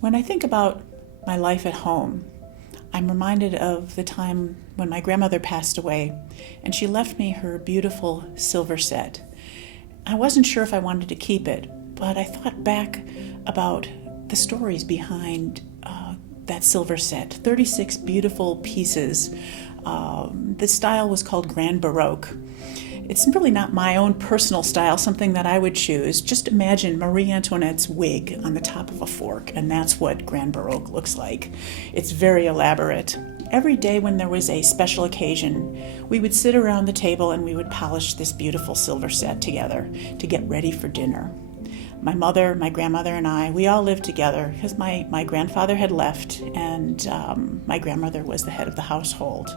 When I think about my life at home, I'm reminded of the time when my grandmother passed away and she left me her beautiful silver set. I wasn't sure if I wanted to keep it, but I thought back about the stories behind that silver set. 36 beautiful pieces. The style was called Grand Baroque. It's really not my own personal style, something that I would choose. Just imagine Marie Antoinette's wig on the top of a fork, and that's what Grand Baroque looks like. It's very elaborate. Every day when there was a special occasion, we would sit around the table and we would polish this beautiful silver set together to get ready for dinner. My mother, my grandmother, and I, we all lived together because my grandfather had left and my grandmother was the head of the household.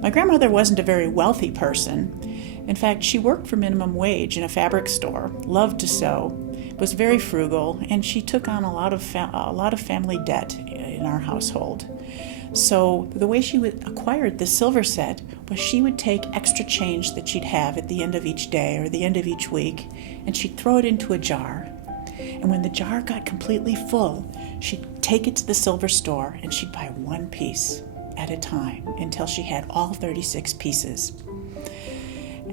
My grandmother wasn't a very wealthy person. In fact, she worked for minimum wage in a fabric store, loved to sew, was very frugal, and she took on a lot of family debt in our household. So the way she acquired the silver set was she would take extra change that she'd have at the end of each day or the end of each week, and she'd throw it into a jar. And when the jar got completely full, she'd take it to the silver store and she'd buy one piece at a time until she had all 36 pieces.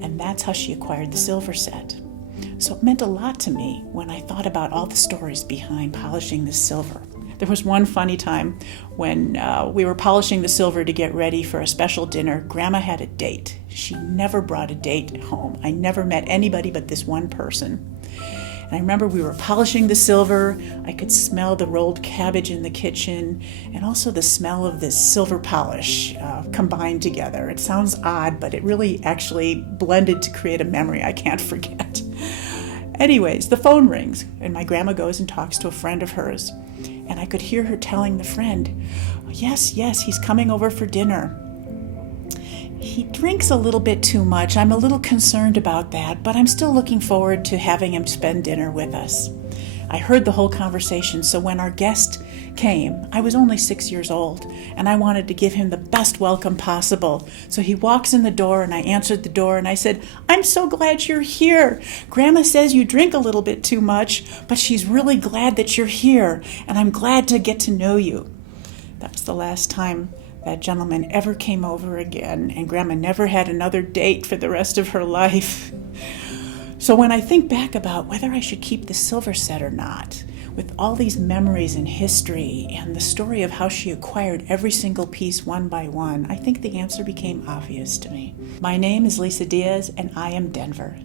And that's how she acquired the silver set. So it meant a lot to me when I thought about all the stories behind polishing the silver. There was one funny time when we were polishing the silver to get ready for a special dinner. Grandma had a date. She never brought a date home. I never met anybody but this one person. And I remember we were polishing the silver. I could smell the rolled cabbage in the kitchen and also the smell of this silver polish combined together. It sounds odd, but it really actually blended to create a memory I can't forget. Anyways, the phone rings and my grandma goes and talks to a friend of hers. And I could hear her telling the friend, yes, he's coming over for dinner. He drinks a little bit too much. I'm a little concerned about that, but I'm still looking forward to having him spend dinner with us. I heard the whole conversation, so when our guest came, I was only 6 years old, and I wanted to give him the best welcome possible. So he walks in the door, and I answered the door, and I said, I'm so glad you're here. Grandma says you drink a little bit too much, but she's really glad that you're here, and I'm glad to get to know you. That was the last time that gentleman ever came over again, and Grandma never had another date for the rest of her life. So when I think back about whether I should keep the silver set or not, with all these memories and history and the story of how she acquired every single piece one by one, I think the answer became obvious to me. My name is Lisa Diaz, and I am Denver.